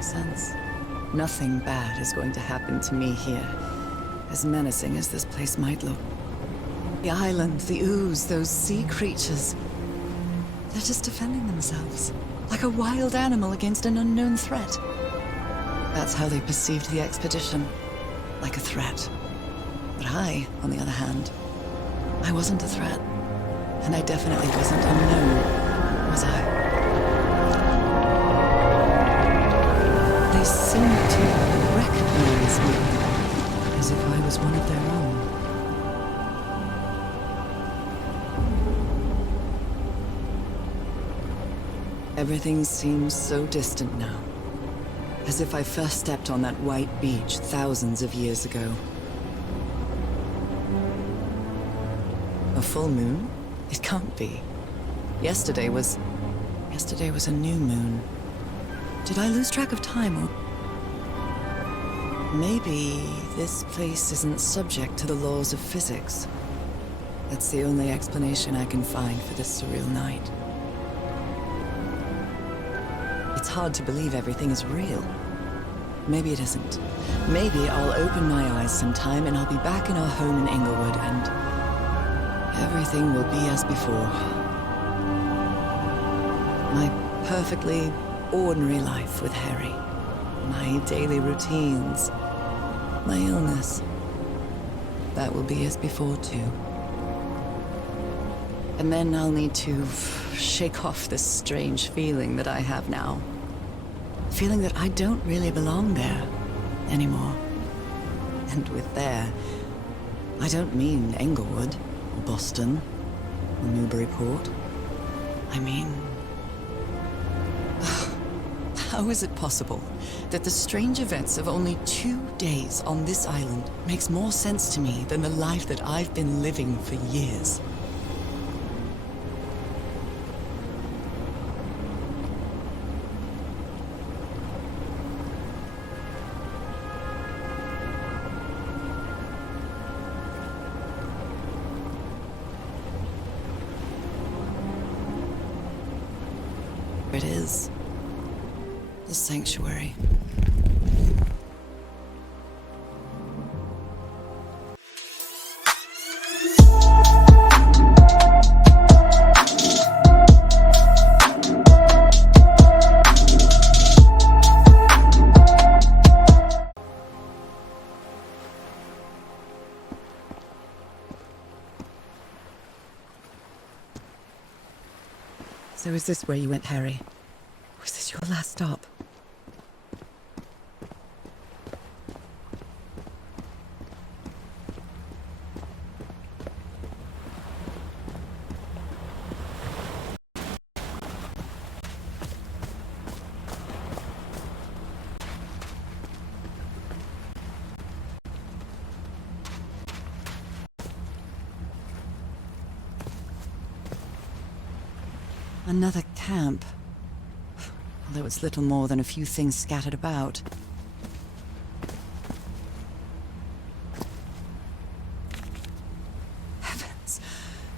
makes sense. Nothing bad is going to happen to me here, as menacing as this place might look. The island, the ooze, those sea creatures. They're just defending themselves, like a wild animal against an unknown threat. That's how they perceived the expedition, like a threat. But I, on the other hand, I wasn't a threat. And I definitely wasn't unknown, was I? They seemed to recognize me, as if I was one of their own. Everything seems so distant now, as if I first stepped on that white beach thousands of years ago. A full moon? It can't be. Yesterday was a new moon. Did I lose track of time, or... Maybe this place isn't subject to the laws of physics. That's the only explanation I can find for this surreal night. It's hard to believe everything is real. Maybe it isn't. Maybe I'll open my eyes sometime and I'll be back in our home in Inglewood and everything will be as before. My perfectly ordinary life with Harry. My daily routines. My illness. That will be as before too. And then I'll need to shake off this strange feeling that I have now. Feeling that I don't really belong there anymore. And with there, I don't mean Englewood, or Boston, or Newburyport. I mean... How is it possible that the strange events of only 2 days on this island makes more sense to me than the life that I've been living for years? It is. The sanctuary. So is this where you went, Harry? Was this your last stop? Another camp. Although it's little more than a few things scattered about. Heavens!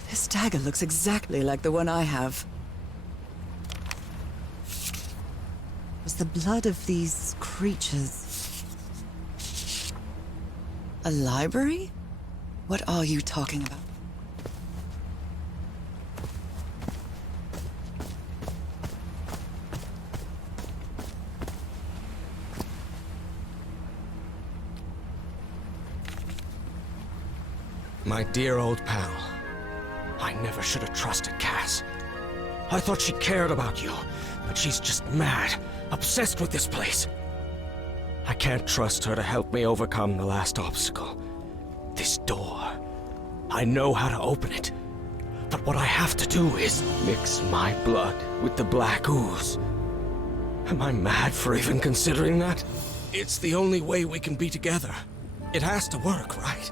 This dagger looks exactly like the one I have. Was the blood of these creatures... a library? What are you talking about? My dear old pal. I never should have trusted Cass. I thought she cared about you, but she's just mad, obsessed with this place. I can't trust her to help me overcome the last obstacle. This door. I know how to open it. But what I have to do is mix my blood with the black ooze. Am I mad for even considering that? It's the only way we can be together. It has to work, right?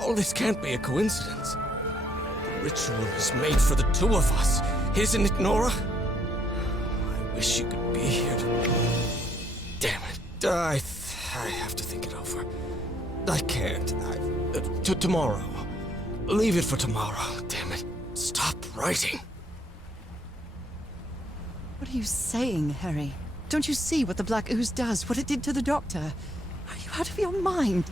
All this can't be a coincidence. The ritual is made for the two of us, isn't it, Norah? I wish you could be here to... Damn it. I have to think it over. I can't. Tomorrow. Leave it for tomorrow. Damn it. Stop writing. What are you saying, Harry? Don't you see what the black ooze does? What it did to the doctor? Are you out of your mind?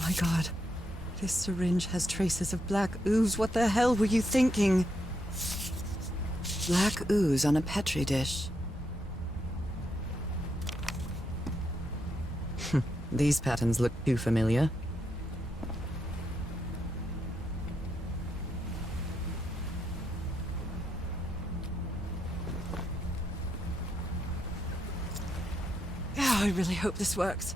My God. This syringe has traces of black ooze. What the hell were you thinking? Black ooze on a petri dish. These patterns look too familiar. Oh, I really hope this works.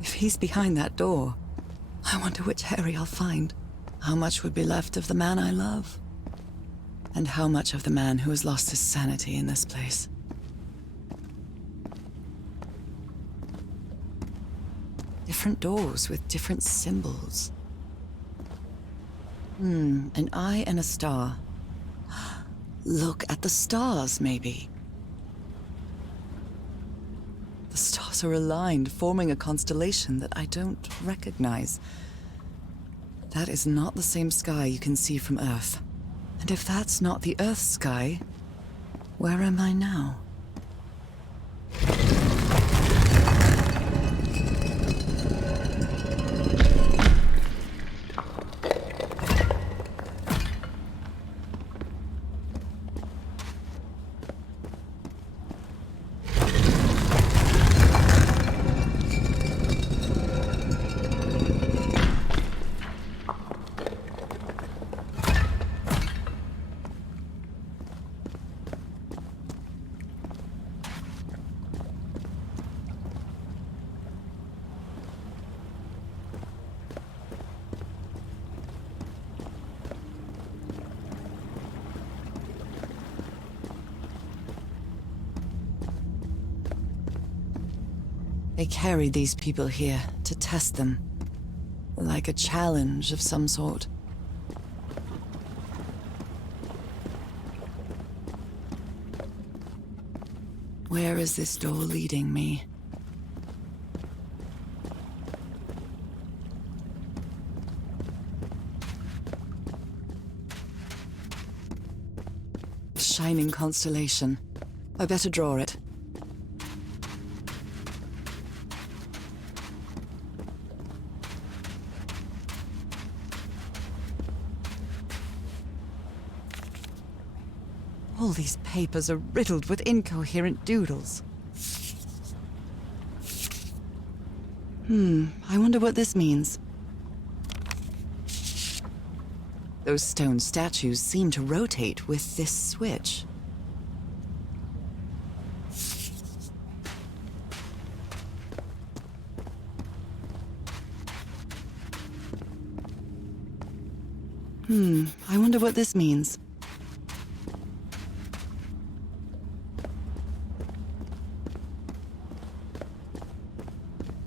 If he's behind that door, I wonder which Harry I'll find. How much would be left of the man I love? And how much of the man who has lost his sanity in this place? Different doors with different symbols. An eye and a star. Look at the stars, maybe. The stars are aligned, forming a constellation that I don't recognize. That is not the same sky you can see from Earth. And if that's not the Earth's sky, where am I now? They carried these people here to test them, like a challenge of some sort. Where is this door leading me? Shining constellation. I better draw it. All these papers are riddled with incoherent doodles. I wonder what this means. Those stone statues seem to rotate with this switch. I wonder what this means.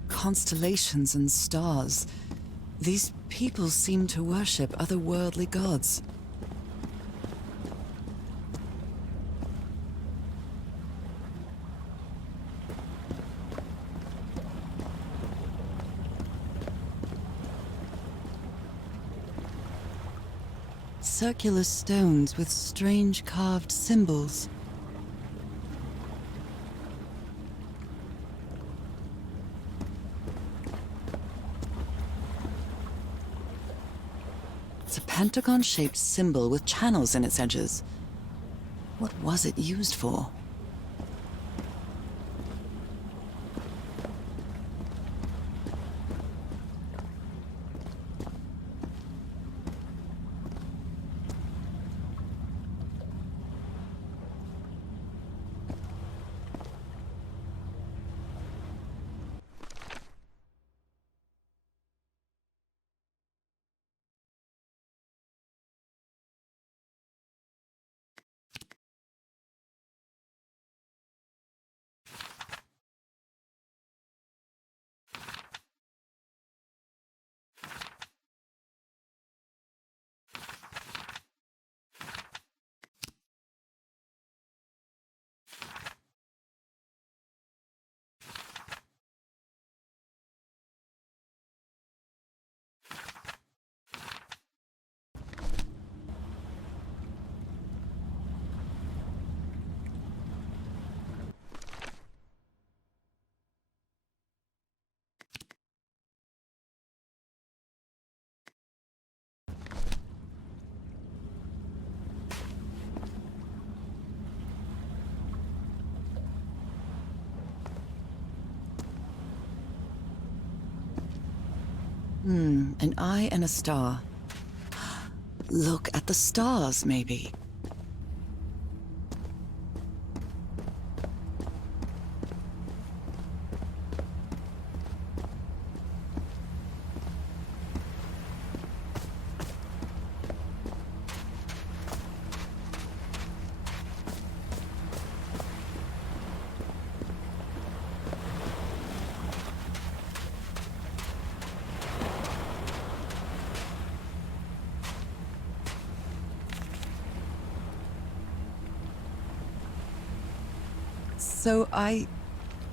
Constellations and stars. These people seem to worship otherworldly gods. Circular stones with strange carved symbols. It's a pentagon-shaped symbol with channels in its edges. What was it used for? An eye and a star. Look at the stars, maybe. So I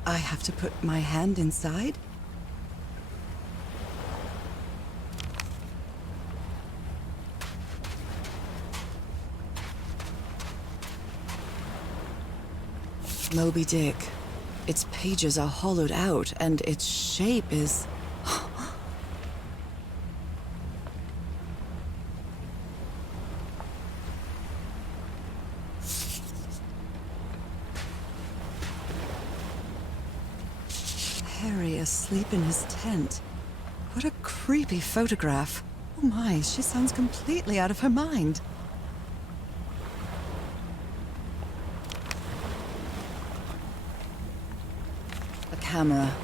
have to put my hand inside? Moby Dick. Its pages are hollowed out, and its shape is... Harry asleep in his tent. What a creepy photograph. Oh my, she sounds completely out of her mind. A camera.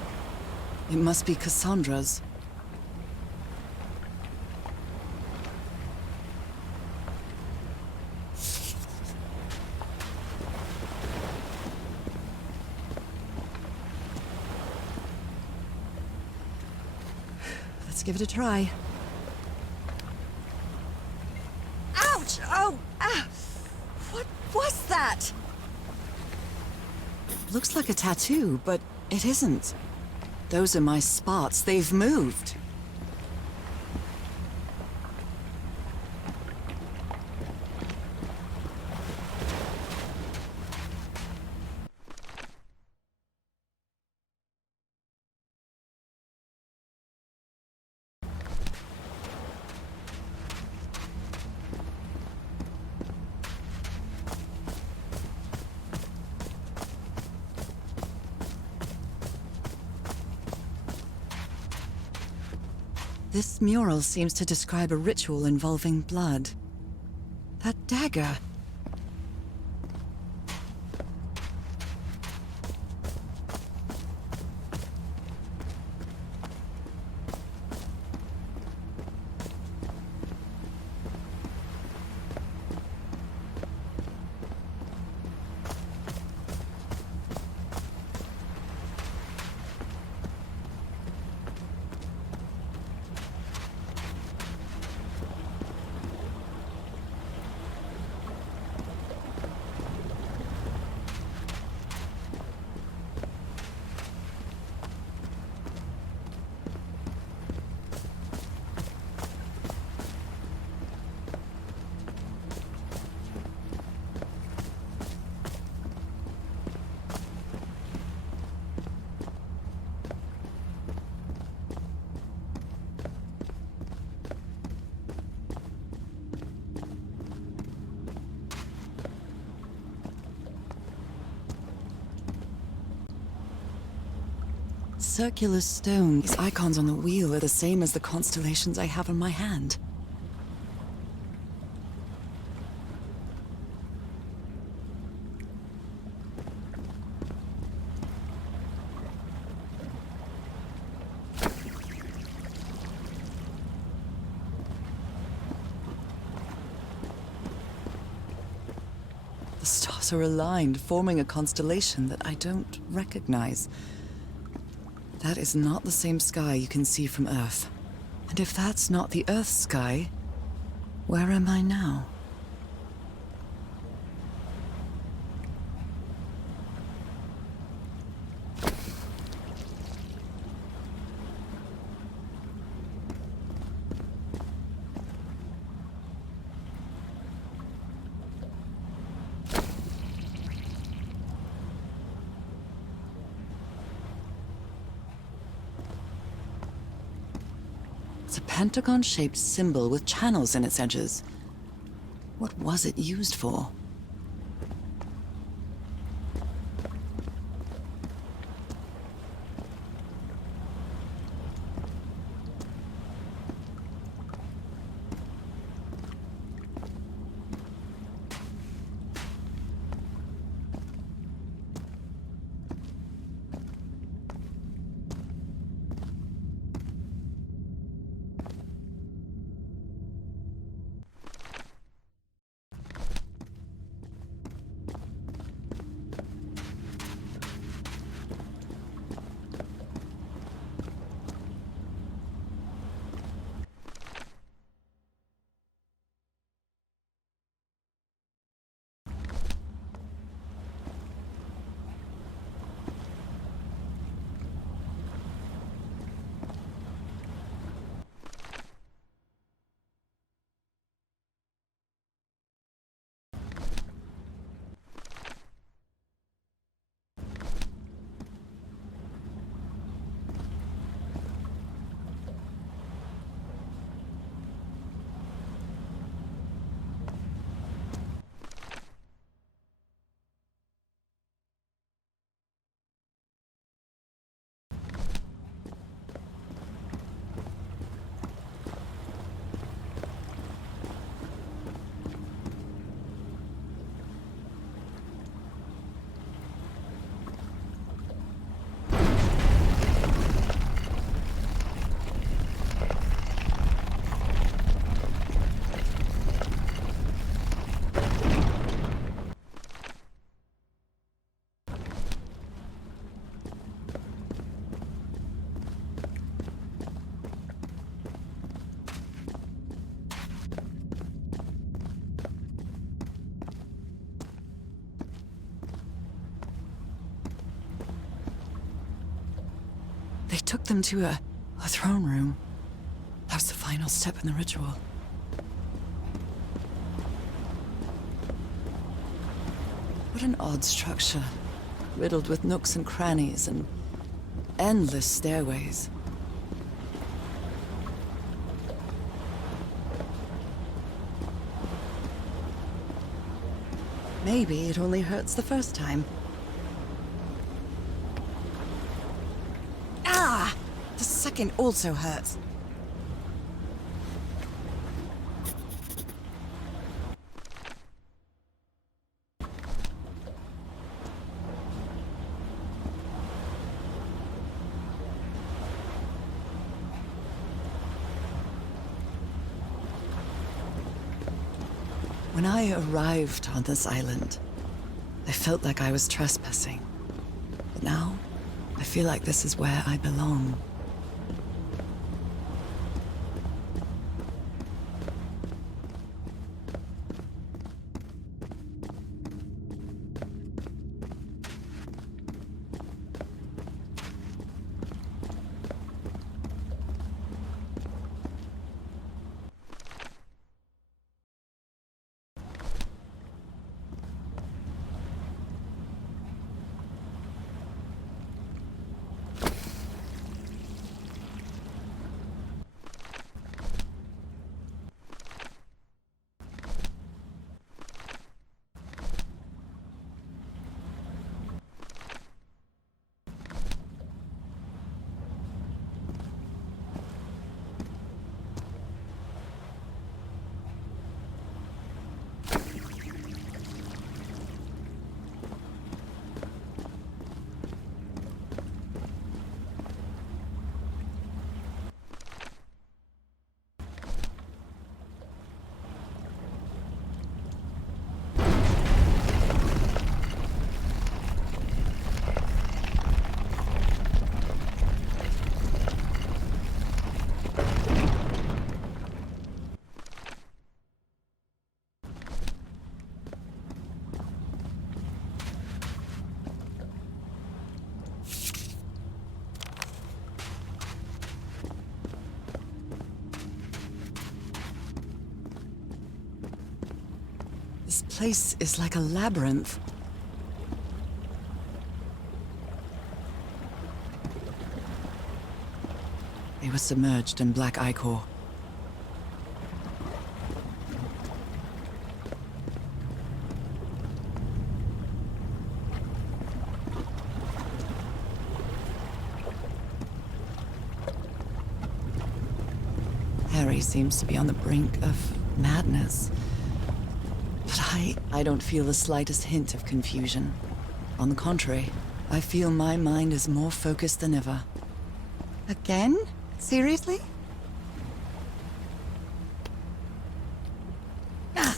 It must be Cassandra's. Let's give it a try. Ouch! Oh! Ah! What was that? Looks like a tattoo, but it isn't. Those are my spots. They've moved. This mural seems to describe a ritual involving blood. That dagger. Circular stone. These icons on the wheel are the same as the constellations I have in my hand. The stars are aligned, forming a constellation that I don't recognize. That is not the same sky you can see from Earth. And if that's not the Earth's sky, where am I now? It's a pentagon-shaped symbol with channels in its edges. What was it used for? took them to a throne room. That was the final step in the ritual. What an odd structure, riddled with nooks and crannies and endless stairways. Maybe it only hurts the first time. Ah! The second also hurts. When I arrived on this island, I felt like I was trespassing. But now, I feel like this is where I belong. This place is like a labyrinth. They were submerged in black ichor. Harry seems to be on the brink of madness. But I don't feel the slightest hint of confusion. On the contrary, I feel my mind is more focused than ever. Again? Seriously? Ah.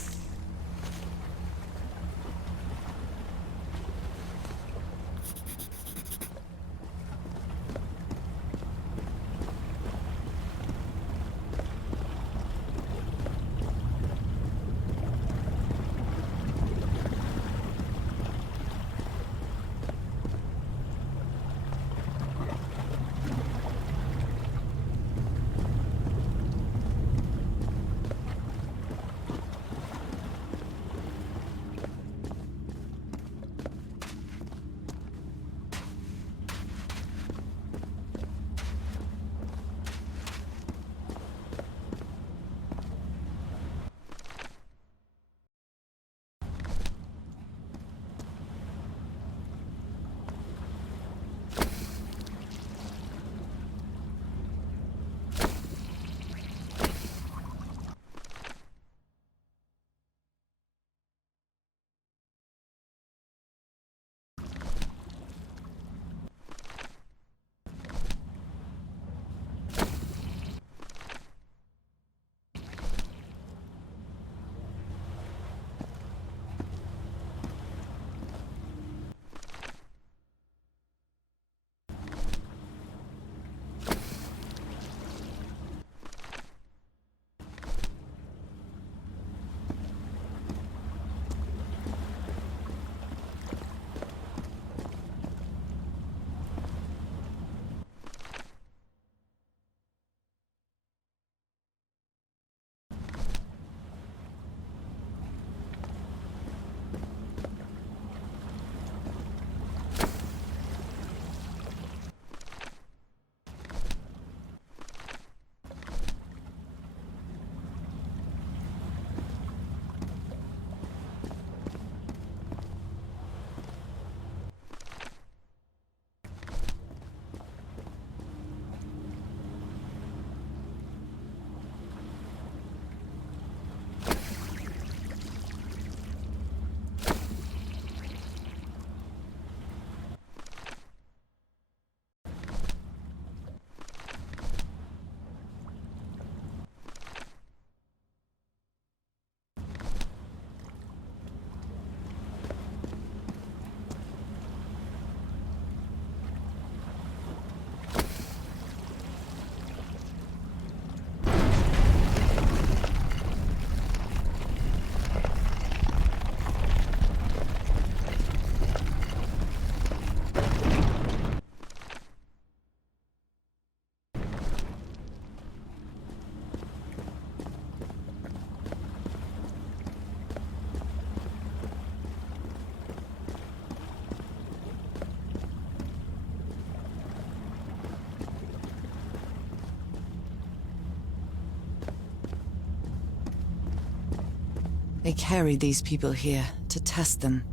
They carried these people here to test them.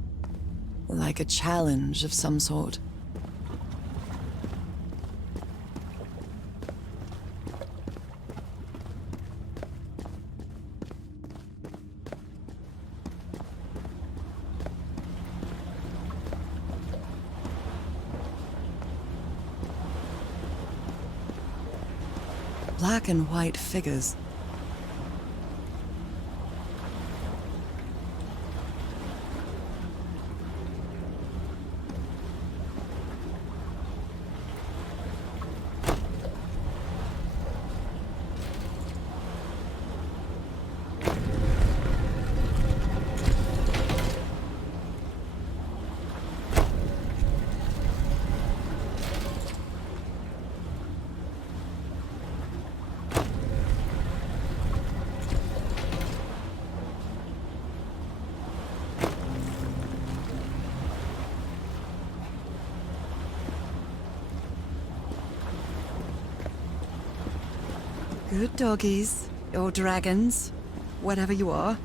Like a challenge of some sort. Black and white figures. Good doggies, or dragons, whatever you are.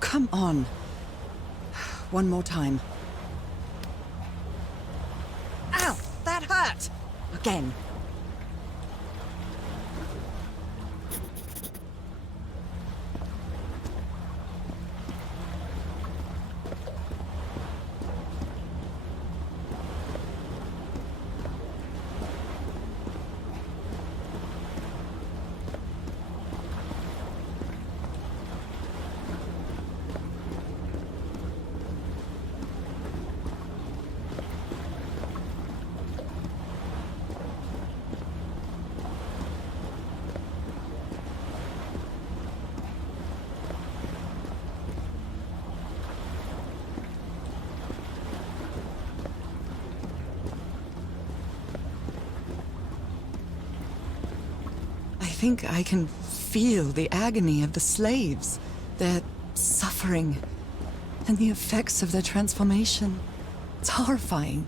come on. One more time. Ow! That hurt! Again. I think I can feel the agony of the slaves, their suffering, and the effects of their transformation. It's horrifying.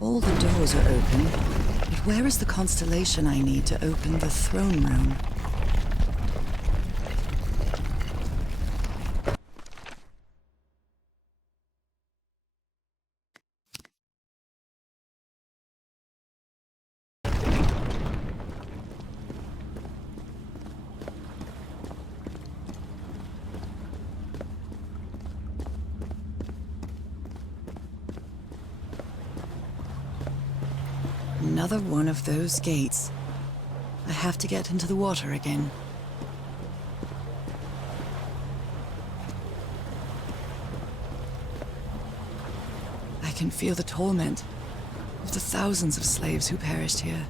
All the doors are open, but where is the constellation I need to open the throne room? Another one of those gates. I have to get into the water again. I can feel the torment of the thousands of slaves who perished here.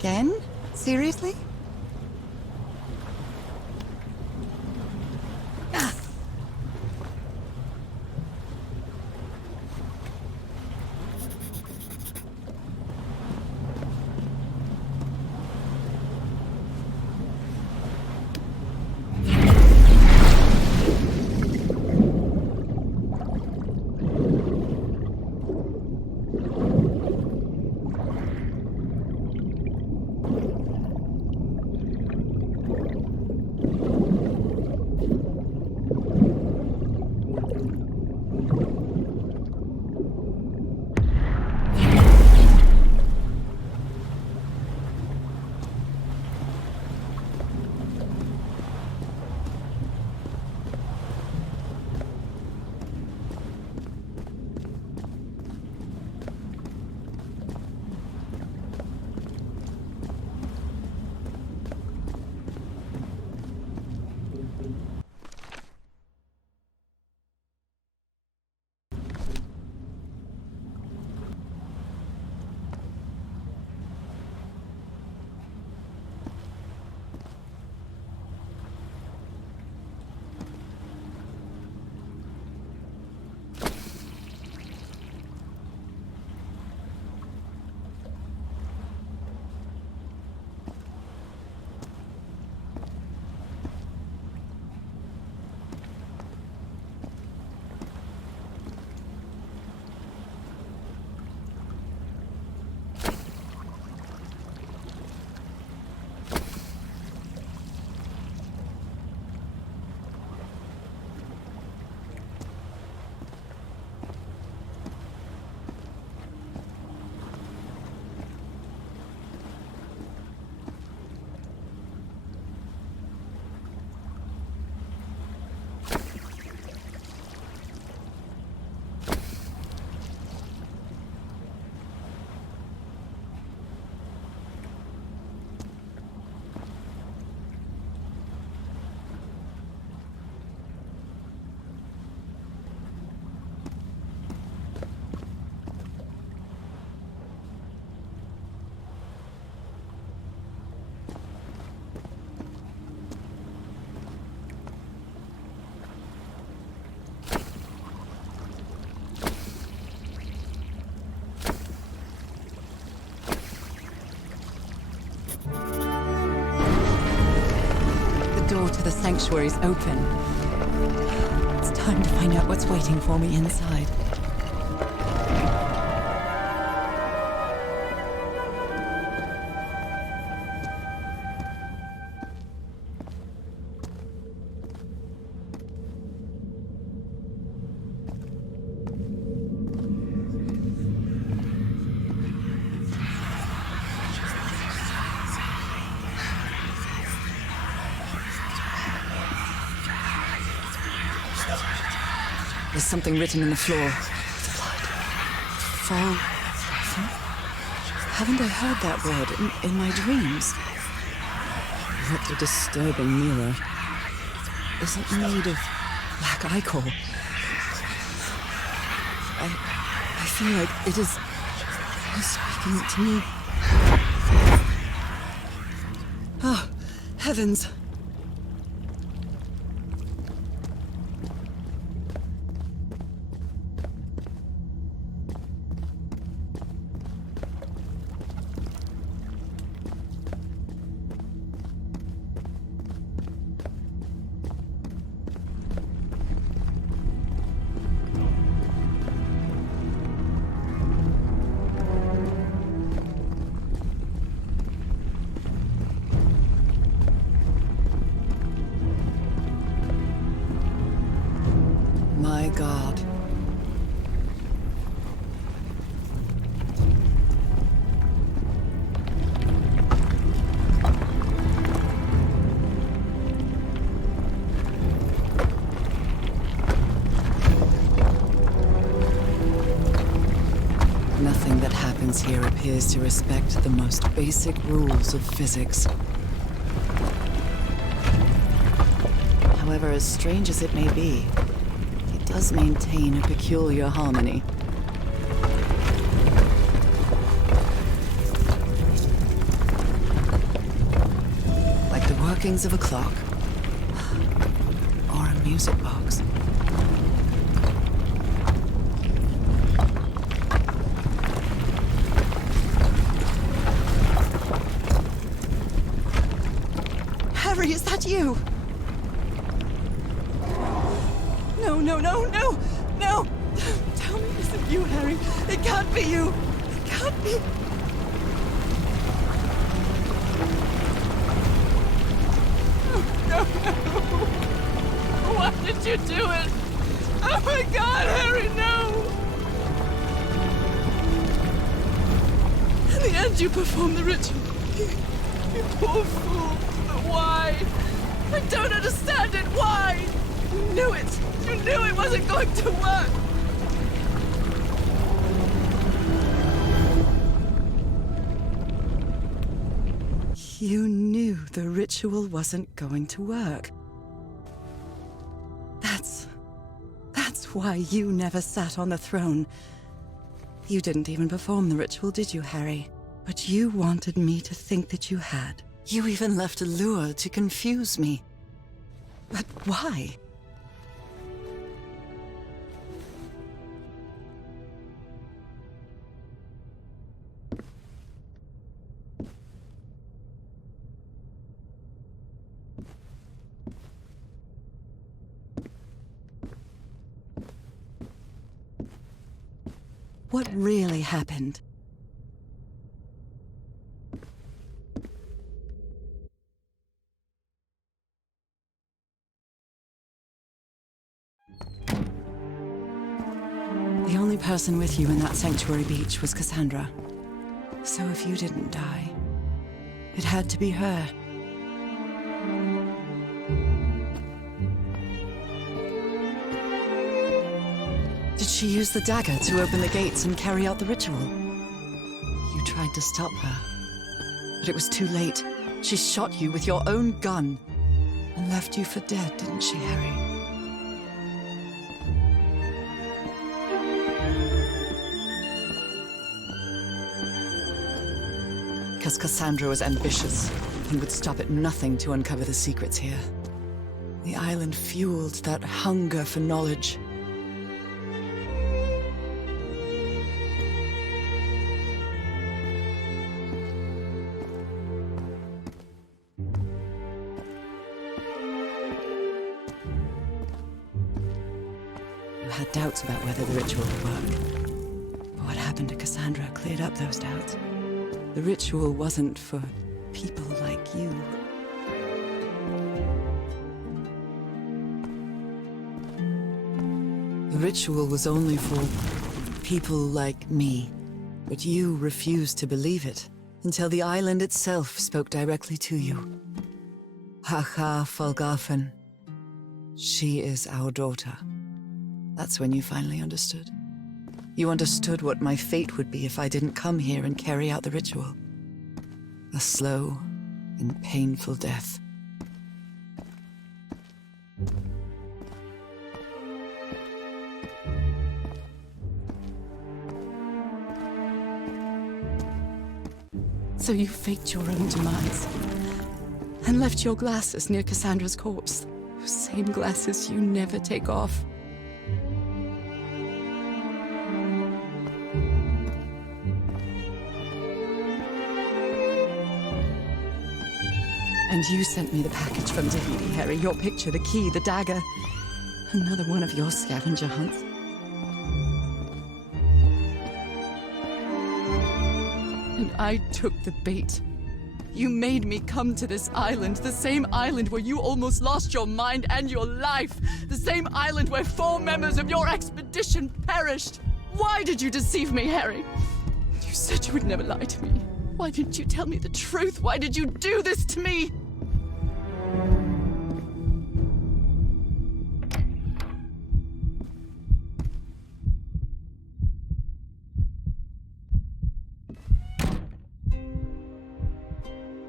Again? Seriously? The door to the sanctuary's open. It's time to find out what's waiting for me inside. There's something written in the floor. Blood. Fall. Haven't I heard that word in my dreams? What a disturbing mirror. Is it made of black ichor? I feel like it is speaking to me. Oh, heavens. My God. Nothing that happens here appears to respect the most basic rules of physics. However, as strange as it may be, it does maintain a peculiar harmony. markings of a clock. Or a music box. Harry, is that you? No, no, no, no, no! Tell me it isn't you, Harry. It can't be you. It can't be. No, no. Why did you do it? Oh my God, Harry, no! In the end, you performed the ritual. You poor fool. But why? I don't understand it. Why? You knew it. You knew it wasn't going to work. You knew the ritual wasn't going to work. That's why you never sat on the throne. You didn't even perform the ritual, did you, Harry? But you wanted me to think that you had. You even left a lure to confuse me. But why? What really happened? The only person with you in that sanctuary beach was Cassandra. So if you didn't die, it had to be her. Did she use the dagger to open the gates and carry out the ritual? You tried to stop her, but it was too late. She shot you with your own gun and left you for dead, didn't she, Harry? Because Cassandra was ambitious and would stop at nothing to uncover the secrets here. The island fueled that hunger for knowledge. You had doubts about whether the ritual would work. But what happened to Cassandra cleared up those doubts. The ritual wasn't for people like you. The ritual was only for people like me. But you refused to believe it until the island itself spoke directly to you. Haha Falgafen. She is our daughter. That's when you finally understood. You understood what my fate would be if I didn't come here and carry out the ritual. A slow and painful death. So you faked your own demise and left your glasses near Cassandra's corpse. Those same glasses you never take off. And you sent me the package from Tahiti, Harry. Your picture, the key, the dagger. Another one of your scavenger hunts. And I took the bait. You made me come to this island, the same island where you almost lost your mind and your life. The same island where 4 members of your expedition perished. Why did you deceive me, Harry? You said you would never lie to me. Why didn't you tell me the truth? Why did you do this to me?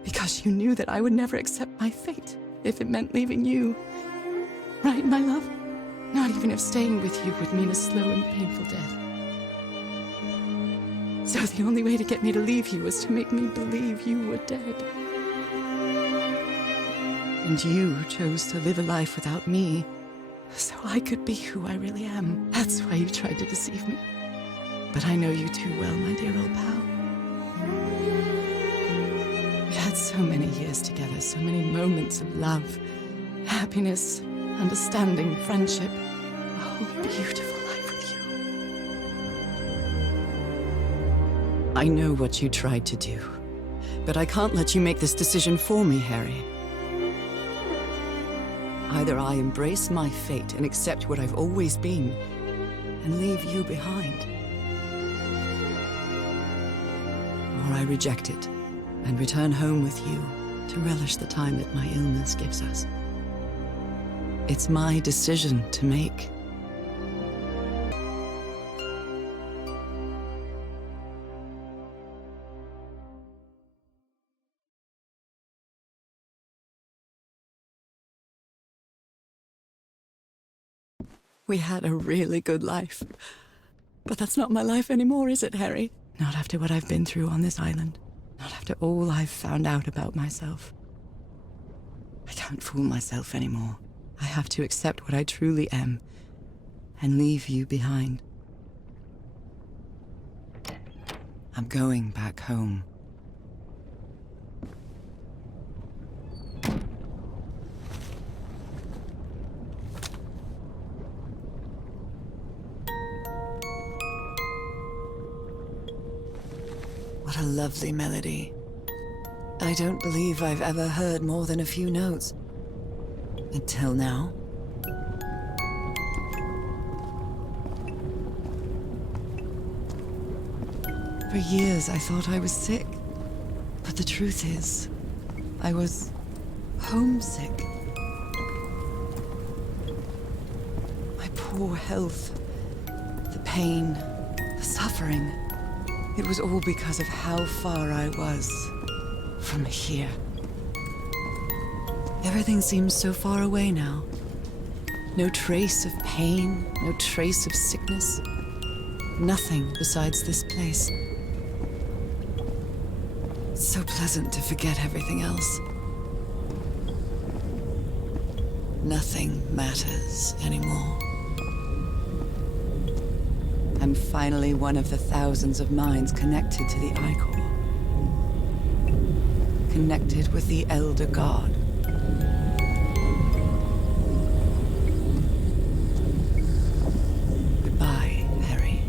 Because you knew that I would never accept my fate if it meant leaving you. Right, my love? Not even if staying with you would mean a slow and painful death. So the only way to get me to leave you was to make me believe you were dead. And you chose to live a life without me, so I could be who I really am. That's why you tried to deceive me. But I know you too well, my dear old pal. We had so many years together, so many moments of love, happiness, understanding, friendship. A whole beautiful life with you. I know what you tried to do, but I can't let you make this decision for me, Harry. Either I embrace my fate and accept what I've always been, and leave you behind. Or I reject it, and return home with you to relish the time that my illness gives us. It's my decision to make. We had a really good life. But that's not my life anymore, is it, Harry? Not after what I've been through on this island. Not after all I've found out about myself. I can't fool myself anymore. I have to accept what I truly am and leave you behind. I'm going back home. What a lovely melody. I don't believe I've ever heard more than a few notes. Until now. For years I thought I was sick. But the truth is, I was homesick. My poor health, the pain, the suffering. It was all because of how far I was from here. Everything seems so far away now. No trace of pain, no trace of sickness. Nothing besides this place. It's so pleasant to forget everything else. Nothing matters anymore. I'm finally one of the thousands of minds connected to the Icor. Connected with the Elder God. Goodbye, Harry.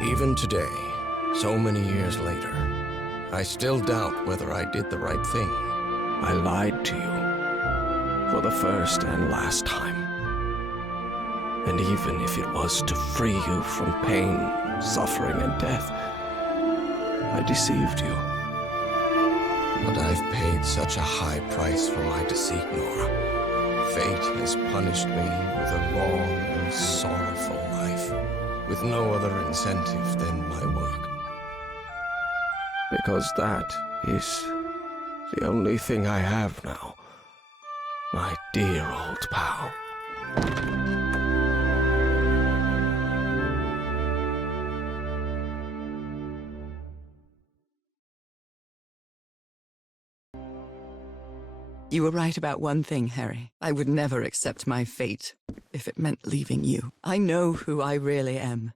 Even today, so many years later, I still doubt whether I did the right thing. I lied to you for the first and last time. And even if it was to free you from pain, suffering, and death, I deceived you. But I've paid such a high price for my deceit, Norah. Fate has punished me with a long and sorrowful life, with no other incentive than my work. Because that is the only thing I have now, my dear old pal. You were right about one thing, Harry. I would never accept my fate if it meant leaving you. I know who I really am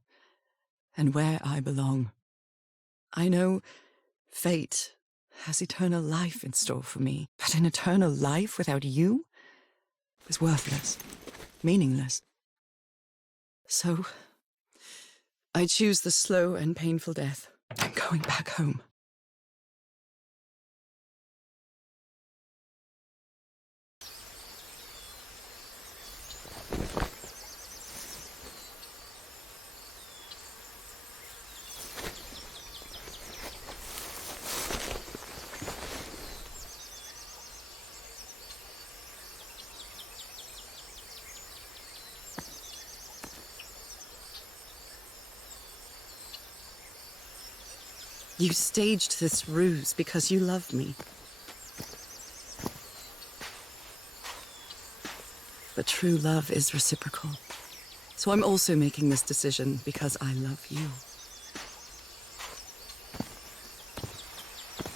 and where I belong. I know fate has eternal life in store for me, but an eternal life without you is worthless, meaningless. So, I choose the slow and painful death. I'm going back home. You staged this ruse because you love me. But true love is reciprocal. So I'm also making this decision because I love you.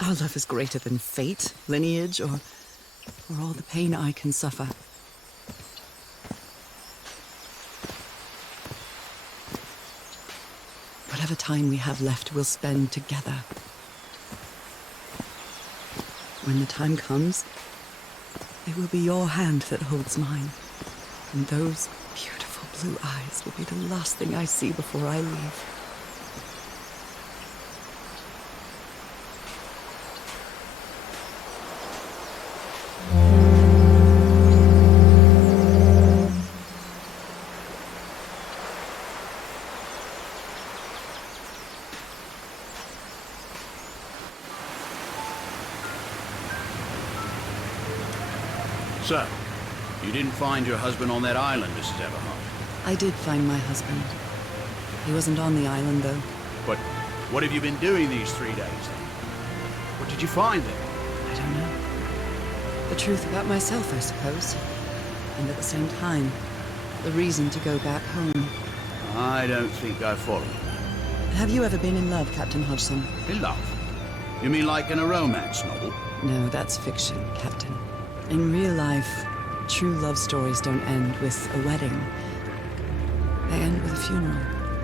Our love is greater than fate, lineage, or all the pain I can suffer. Whatever time we have left, we'll spend together. When the time comes, it will be your hand that holds mine. And those beautiful blue eyes will be the last thing I see before I leave. So, you didn't find your husband on that island, Mrs. Everhart? I did find my husband. He wasn't on the island, though. But what have you been doing these 3 days, then? What did you find there? I don't know. The truth about myself, I suppose. And at the same time, the reason to go back home. I don't think I follow. Have you ever been in love, Captain Hodgson? In love? You mean like in a romance novel? No, that's fiction, Captain. In real life, true love stories don't end with a wedding. They end with a funeral.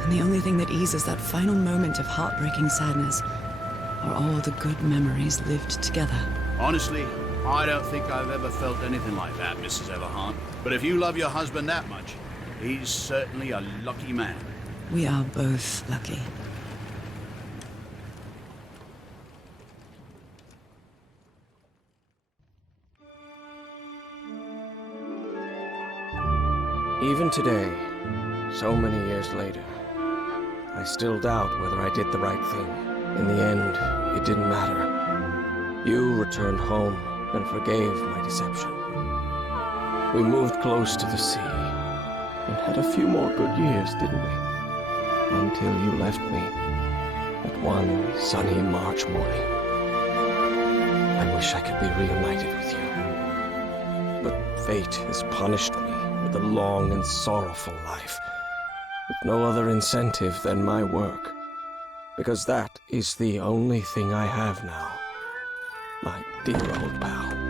And the only thing that eases that final moment of heartbreaking sadness are all the good memories lived together. Honestly, I don't think I've ever felt anything like that, Mrs. Everhart. But if you love your husband that much, he's certainly a lucky man. We are both lucky. Even today, so many years later, I still doubt whether I did the right thing. In the end, it didn't matter. You returned home and forgave my deception. We moved close to the sea and had a few more good years, didn't we? Until you left me at one sunny March morning. I wish I could be reunited with you. But fate has punished me with a long and sorrowful life, with no other incentive than my work, because that is the only thing I have now, my dear old pal.